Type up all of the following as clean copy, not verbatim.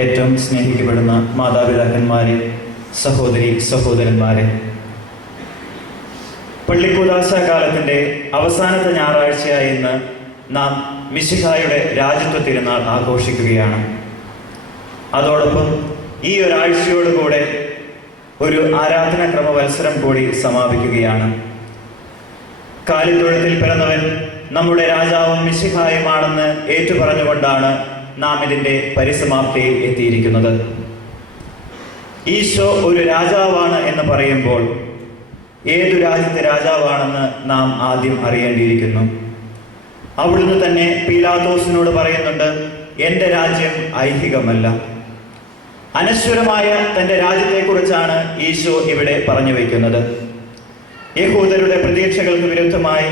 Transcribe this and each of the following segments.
ഏറ്റവും സ്നേഹിക്കപ്പെടുന്ന മാതാപിതാക്കന്മാരെ, സഹോദരി സഹോദരന്മാരെ, പള്ളിക്കൂദാശ കാലത്തിൻ്റെ അവസാനത്തെ ഞായറാഴ്ചയായ ഇന്ന് നാം മിശിഹായുടെ രാജ്യത്വ തിരുനാൾ ആഘോഷിക്കുകയാണ്. അതോടൊപ്പം ഈ ഒരാഴ്ചയോടുകൂടെ ഒരു ആരാധനാക്രമ മത്സരം കൂടി സമാപിക്കുകയാണ്. കാലിത്തൊഴുത്തിൽ പിറന്നവൻ നമ്മുടെ രാജാവും മിശിഹായുമാണെന്ന് ഏറ്റുപറഞ്ഞുകൊണ്ടാണ് നാം ഇതിൻ്റെ പരിസമാപ്തിയിൽ എത്തിയിരിക്കുന്നത്. ഈശോ ഒരു രാജാവാണ് എന്ന് പറയുമ്പോൾ ഏതു രാജ്യത്തെ രാജാവാണെന്ന് നാം ആദ്യം അറിയേണ്ടിയിരിക്കുന്നു. അവിടുന്ന് തന്നെ പീലാത്തോസിനോട് പറയുന്നുണ്ട്, എൻ്റെ രാജ്യം ഐഹികമല്ല. അനശ്വരമായ തൻ്റെ രാജ്യത്തെക്കുറിച്ചാണ് ഈശോ ഇവിടെ പറഞ്ഞു വയ്ക്കുന്നത്. യഹൂദരുടെ പ്രതീക്ഷകൾക്ക് വിരുദ്ധമായി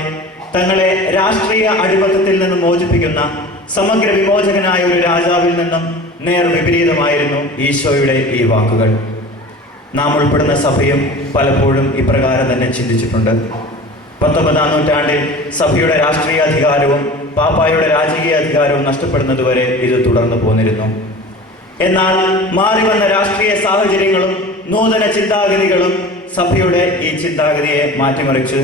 തങ്ങളെ രാഷ്ട്രീയ അടിമത്തത്തിൽ നിന്നും മോചിപ്പിക്കുന്ന സമഗ്ര വിമോചകനായ ഒരു രാജാവിൽ നിന്നും നേർ വിപരീതമായിരുന്നു ഈശോയുടെ ഈ വാക്കുകൾ. നാം ഉൾപ്പെടുന്ന സഭയും പലപ്പോഴും ഇപ്രകാരം തന്നെ ചിന്തിച്ചിട്ടുണ്ട്. 19-ാം നൂറ്റാണ്ടിൽ സഭയുടെ രാഷ്ട്രീയ അധികാരവും പാപ്പായുടെ രാജകീയ അധികാരവും നഷ്ടപ്പെടുന്നതുവരെ ഇത് തുടർന്നു പോന്നിരുന്നു. എന്നാൽ മാറിവന്ന രാഷ്ട്രീയ സാഹചര്യങ്ങളും നൂതന ചിന്താഗതികളും സഭയുടെ ഈ ചിന്താഗതിയെ മാറ്റിമറിച്ച്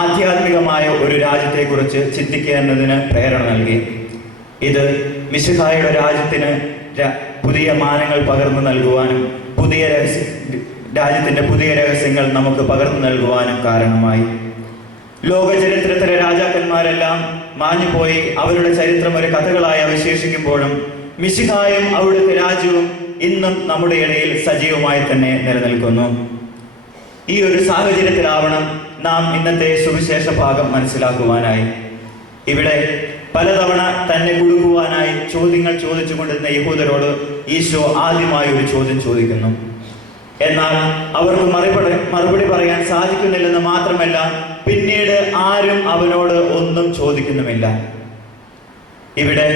ആധ്യാത്മികമായ ഒരു രാജ്യത്തെക്കുറിച്ച് ചിന്തിക്കുന്നതിന് പ്രേരണ നൽകി. ഇത് മിശിഹായുടെ രാജ്യത്തിന് പുതിയ മാനങ്ങൾ പകർന്നു നൽകുവാനും രാജ്യത്തിൻ്റെ പുതിയ രഹസ്യങ്ങൾ നമുക്ക് പകർന്നു നൽകുവാനും കാരണമായി. ലോക ചരിത്രത്തിലെ രാജാക്കന്മാരെല്ലാം മാഞ്ഞുപോയി അവരുടെ ചരിത്രം ഒരു കഥകളായി അവശേഷിക്കുമ്പോഴും മിശിഹായും അവിടുത്തെ രാജ്യവും ഇന്നും നമ്മുടെ ഇടയിൽ സജീവമായി തന്നെ നിലനിൽക്കുന്നു. ഈ ഒരു സാഹചര്യത്തിലാവണം നാം ഇന്നത്തെ സുവിശേഷ ഭാഗം മനസ്സിലാക്കുവാനായി. ഇവിടെ പലതവണ തന്നെ കുടുക്കുവാനായി ചോദ്യങ്ങൾ ചോദിച്ചുകൊണ്ടിരുന്ന യഹൂദരോട് ഈശോ ആദ്യമായി ഒരു ചോദ്യം ചോദിക്കുന്നു. എന്നാൽ അവർക്ക് മറുപടി പറയാൻ സാധിക്കുന്നില്ലെന്ന് മാത്രമല്ല, പിന്നീട് ആരും അവനോട് ഒന്നും ചോദിക്കുന്നുമില്ല. ഇവിടെ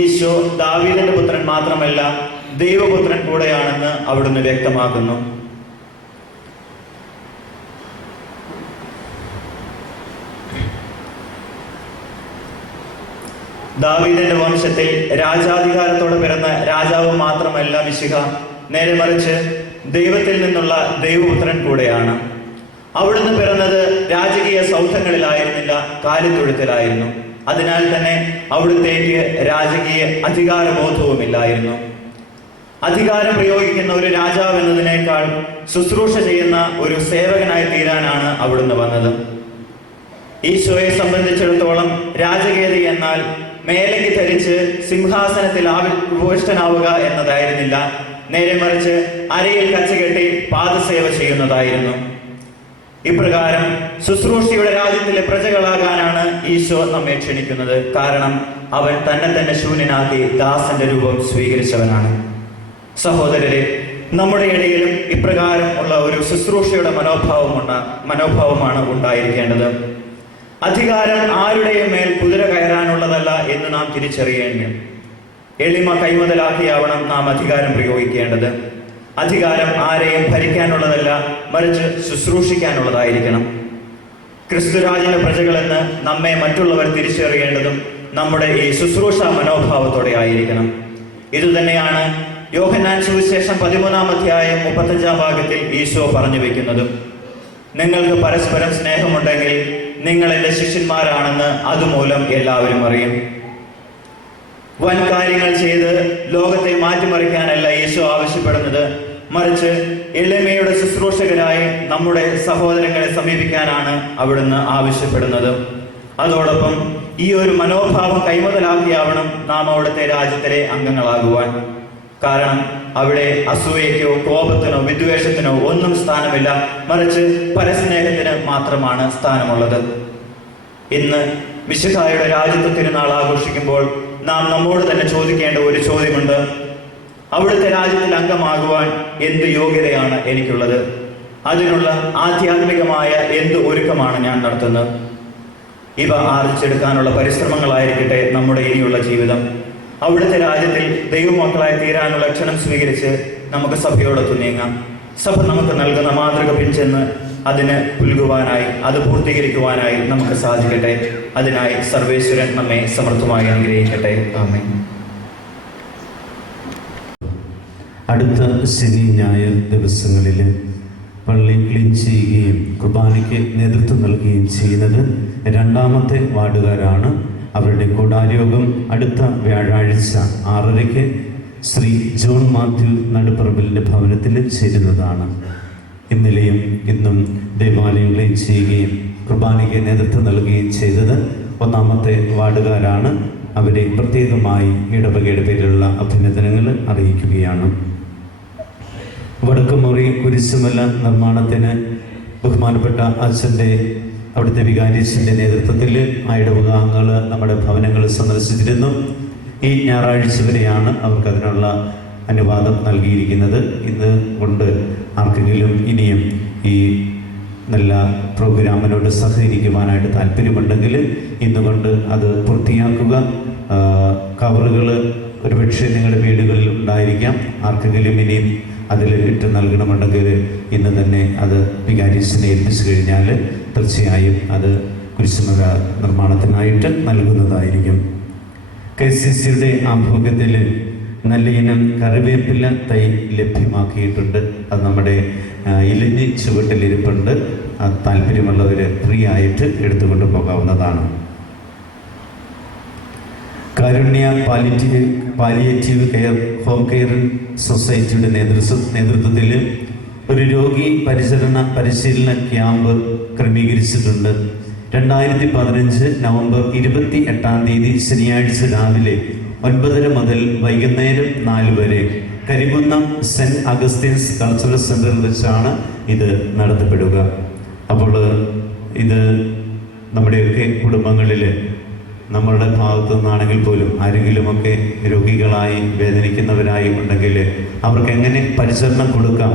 ഈശോ ദാവീദിന്റെ പുത്രൻ മാത്രമല്ല, ദൈവപുത്രൻ കൂടെയാണെന്ന് അവിടുന്ന് വ്യക്തമാക്കുന്നു. ദാവീദിന്റെ വംശത്തിൽ രാജാധികാരത്തോടെ പിറന്ന രാജാവ് മാത്രമല്ല മിശിഹ, നേരെ മറിച്ച് ദൈവത്തിൽ നിന്നുള്ള ദൈവപുത്രൻ കൂടെയാണ്. അവിടുന്ന് പിറന്നത് രാജകീയ സൗധങ്ങളിലായിരുന്നില്ല, കാലിത്തൊഴുത്തിലായിരുന്നു. അതിനാൽ തന്നെ അവിടുത്തേക്ക് രാജകീയ അധികാരബോധവുമില്ലായിരുന്നു. അധികാരം പ്രയോഗിക്കുന്ന ഒരു രാജാവ് എന്നതിനേക്കാൾ ശുശ്രൂഷ ചെയ്യുന്ന ഒരു സേവകനായി തീരാനാണ് അവിടുന്ന് വന്നത്. ഈശോയെ സംബന്ധിച്ചിടത്തോളം രാജകീയത എന്നാൽ മേലങ്കി ധരിച്ച് സിംഹാസനത്തിൽ ഉപവിഷ്ടനാവുക എന്നതായിരുന്നില്ല, നേരെ മറിച്ച് അരയിൽ കച്ചകെട്ടി പാദസേവ ചെയ്യുന്നതായിരുന്നു. ഇപ്രകാരം ശുശ്രൂഷയുടെ രാജ്യത്തിലെ പ്രജകളാകാനാണ് ഈശോ നമ്മെ ക്ഷണിക്കുന്നത്. കാരണം അവൻ തന്നെ ശൂന്യനാക്കി ദാസന്റെ രൂപം സ്വീകരിച്ചവനാണ്. സഹോദരരെ, നമ്മുടെ ഇടയിലും ഇപ്രകാരം ഉള്ള ഒരു ശുശ്രൂഷയുടെ മനോഭാവമാണ് ഉണ്ടായിരിക്കേണ്ടത്. അധികാരം ആരുടെയും മേൽ കുതിര കയറാനുള്ളതല്ല എന്ന് നാം തിരിച്ചറിയേണ്ടത്. എളിമ കൈമുതലാക്കിയാവണം നാം അധികാരം പ്രയോഗിക്കേണ്ടത്. അധികാരം ആരെയും ഭരിക്കാനുള്ളതല്ല, മറിച്ച് ശുശ്രൂഷിക്കാനുള്ളതായിരിക്കണം. ക്രിസ്തുരാജന്റെ പ്രജകളെന്ന് നമ്മെ മറ്റുള്ളവർ തിരിച്ചറിയേണ്ടതും നമ്മുടെ ഈ ശുശ്രൂഷ മനോഭാവത്തോടെ ആയിരിക്കണം. ഇതുതന്നെയാണ് യോഹന്നാൻ സുവിശേഷം 13-ാം അധ്യായം 35-ാം ഭാഗത്തിൽ ഈശോ പറഞ്ഞു വെക്കുന്നതും. നിങ്ങൾക്ക് പരസ്പരം സ്നേഹമുണ്ടെങ്കിൽ നിങ്ങൾ എൻ്റെ ശിഷ്യന്മാരാണെന്ന് അതുമൂലം എല്ലാവരും അറിയും. വൻ കാര്യങ്ങൾ ചെയ്ത് ലോകത്തെ മാറ്റിമറിക്കാനല്ല ഈശോ ആവശ്യപ്പെടുന്നത്, മറിച്ച് എളിമയുടെ ശുശ്രൂഷകരായി നമ്മുടെ സഹോദരങ്ങളെ സമീപിക്കാനാണ് അവിടുന്ന് ആവശ്യപ്പെടുന്നത്. അതോടൊപ്പം ഈ ഒരു മനോഭാവം കൈമുതലാക്കിയാവണം നാം അവിടുത്തെ രാജ്യത്തിലെ അംഗങ്ങളാകുവാൻ. കാരണം അവിടെ അസൂയയ്ക്കോ കോപത്തിനോ വിദ്വേഷത്തിനോ ഒന്നും സ്ഥാനമില്ല, മറിച്ച് പരസ്നേഹത്തിന് മാത്രമാണ് സ്ഥാനമുള്ളത്. ഇന്ന് മിശിഹായുടെ രാജ്യത്വ തിരുനാൾ ആഘോഷിക്കുമ്പോൾ നാം നമ്മോട് തന്നെ ചോദിക്കേണ്ട ഒരു ചോദ്യമുണ്ട്. അവിടുത്തെ രാജ്യത്തിൽ അംഗമാകുവാൻ എന്ത് യോഗ്യതയാണ് എനിക്കുള്ളത്? അതിനുള്ള ആധ്യാത്മികമായ എന്ത് ഒരുക്കമാണ് ഞാൻ നടത്തുന്നത്? ഇവ ആർജിച്ചെടുക്കാനുള്ള പരിശ്രമങ്ങളായിരിക്കട്ടെ നമ്മുടെ ഇനിയുള്ള ജീവിതം. അവിടുത്തെ രാജ്യത്തിൽ ദൈവമക്കളായി തീരാനുള്ള ക്ഷണം സ്വീകരിച്ച് നമുക്ക് സഭയോടൊത്ത് നീങ്ങാം. സഭ നമുക്ക് നൽകുന്ന മാതൃക പിൻചെന്ന് അതിന് പുൽകുവാനായി, അത് പൂർത്തീകരിക്കുവാനായി നമുക്ക് സാധിക്കട്ടെ. അതിനായി സർവേശ്വരൻ നമ്മെ സമർത്ഥമായി അനുഗ്രഹിക്കട്ടെ. ആമേൻ. അടുത്ത ശനി ഞായർ ദിവസങ്ങളിൽ പള്ളി ക്ലീൻ ചെയ്യുകയും കുർബാനയ്ക്ക് നേതൃത്വം നൽകുകയും ചെയ്യുന്നത് രണ്ടാമത്തെ വാർഡുകാരാണ്. അവരുടെ കൂടാരയോഗം അടുത്ത വ്യാഴാഴ്ച 6:30 ശ്രീ ജോൺ മാത്യു നടുപ്പറമ്പിലിൻ്റെ ഭവനത്തിൽ ചേരുന്നതാണ്. ഇന്നലെയും ഇന്നും ദേവാലയം ക്ലീൻ ചെയ്യുകയും കുർബാനയ്ക്ക് നേതൃത്വം നൽകുകയും ചെയ്തത് ഒന്നാമത്തെ വാർഡുകാരാണ്. അവരെ പ്രത്യേകമായി ഇടവകയുടെ പേരിലുള്ള അഭിനന്ദനങ്ങൾ അറിയിക്കുകയാണ്. വടക്കുമുറി കുരിശുമല നിർമ്മാണത്തിന് ബഹുമാനപ്പെട്ട അച്ഛൻ്റെ അവിടുത്തെ വികാരിയച്ഛൻ്റെ നേതൃത്വത്തിൽ ഇടവക അംഗങ്ങൾ നമ്മുടെ ഭവനങ്ങൾ സന്ദർശിച്ചിരുന്നു. ഈ ഞായറാഴ്ച വരെയാണ് അവർക്കതിനുള്ള അനുവാദം നൽകിയിരിക്കുന്നത്. ഇന്ന് കൊണ്ട് ആർക്കെങ്കിലും ഇനിയും ഈ നല്ല പ്രോഗ്രാമിനോട് സഹകരിക്കുവാനായിട്ട് താല്പര്യമുണ്ടെങ്കിൽ ഇന്നുകൊണ്ട് അത് പൂർത്തിയാക്കുക. കവറുകൾ ഒരുപക്ഷെ നിങ്ങളുടെ വീടുകളിൽ ഉണ്ടായിരിക്കാം. ആർക്കെങ്കിലും ഇനിയും അതിൽ ഇട്ട് നൽകണമെന്നുണ്ടെങ്കിൽ ഇന്ന് തന്നെ അത് വികാരിയച്ഛനെ ഏൽപ്പിച്ചു കഴിഞ്ഞാൽ തീർച്ചയായും അത് കുരിശുമല നിർമ്മാണത്തിനായിട്ട് നൽകുന്നതായിരിക്കും. KCCയുടെ ആഭിമുഖ്യത്തിൽ നല്ല ഇനം കറിവേപ്പില തൈ ലഭ്യമാക്കിയിട്ടുണ്ട്. അത് നമ്മുടെ ഇലഞ്ഞി ചുവട്ടിലിരിപ്പുണ്ട്. താല്പര്യമുള്ളവർ ഫ്രീ ആയിട്ട് എടുത്തുകൊണ്ട് പോകാവുന്നതാണ്. കാരുണ്യ പാലിയേറ്റീവ് കെയർ ഹോം കെയർ സൊസൈറ്റിയുടെ നേതൃത്വത്തിൽ ഒരു രോഗി പരിശീലന ക്യാമ്പ് ക്രമീകരിച്ചിട്ടുണ്ട്. 2015 നവംബർ 28 ശനിയാഴ്ച രാവിലെ 9:30 മുതൽ വൈകുന്നേരം 4 വരെ കരികുന്നം സെന്റ് അഗസ്റ്റിൻസ് കൾച്ചറൽ സെന്ററിൽ വെച്ചാണ് ഇത് നടത്തപ്പെടുക. അപ്പോൾ ഇത് നമ്മുടെയൊക്കെ കുടുംബങ്ങളിൽ നമ്മളുടെ ഭാഗത്തു നിന്നാണെങ്കിൽ പോലും ആരെങ്കിലുമൊക്കെ രോഗികളായി വേദനിക്കുന്നവരായി ഉണ്ടെങ്കിൽ അവർക്ക് എങ്ങനെ പരിചരണം കൊടുക്കാം,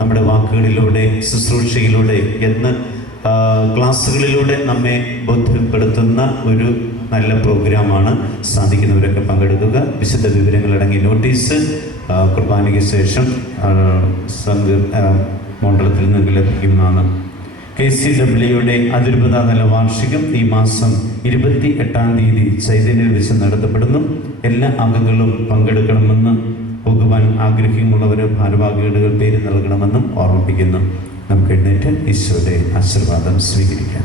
നമ്മുടെ വാക്കുകളിലൂടെ ശുശ്രൂഷയിലൂടെ എന്ന് ക്ലാസ്സുകളിലൂടെ നമ്മെ ബോധ്യപ്പെടുത്തുന്ന ഒരു നല്ല പ്രോഗ്രാമാണ്. സാധിക്കുന്നവരൊക്കെ പങ്കെടുക്കുക. വിശദ വിവരങ്ങളടങ്ങിയ നോട്ടീസ് കുർബാനയ്ക്ക് ശേഷം മണ്ഡലത്തിൽ നിന്ന് ലഭിക്കുന്നതാണ്. KCWയുടെ അതിരൂപതാതല വാർഷികം ഈ മാസം 28 ചൈതന്യയിൽ വെച്ച് നടത്തപ്പെടുന്നു. എല്ലാ അംഗങ്ങളും പങ്കെടുക്കണമെന്ന് പോകുവാൻ ആഗ്രഹമുള്ളവർ ഭാരവാഹികളുടെ പേര് നൽകണമെന്നും ഓർമ്മിപ്പിക്കുന്നു. നമുക്ക് എഴുന്നേറ്റ് ഈശോയുടെ ആശീർവാദം സ്വീകരിക്കാം.